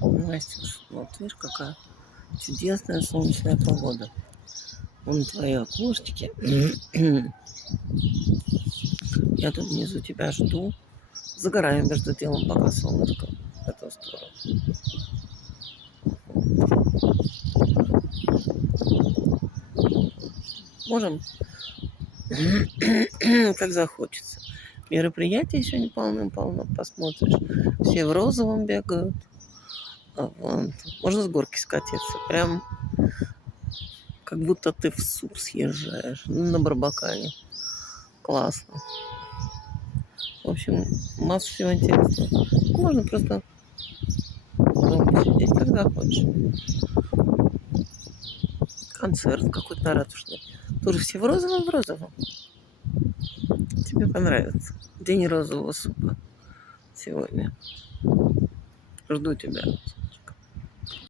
Настюш, вот видишь, какая чудесная солнечная погода. Вон твои окошечки. Я тут внизу тебя жду. Загораю между делом, пока солнышко в эту сторону. Можем, как захочется. Мероприятия сегодня полным-полно, посмотришь. Все в розовом бегают. Вот. Можно с горки скатиться. Прям как будто ты в суп съезжаешь. На Барбакане. Классно. В общем, масса всего интересного. Можно просто дома посидеть, когда хочешь. Концерт какой-то на Ратушной. Тоже все в розовом, в розовом. Тебе понравится. День розового супа сегодня. Жду тебя.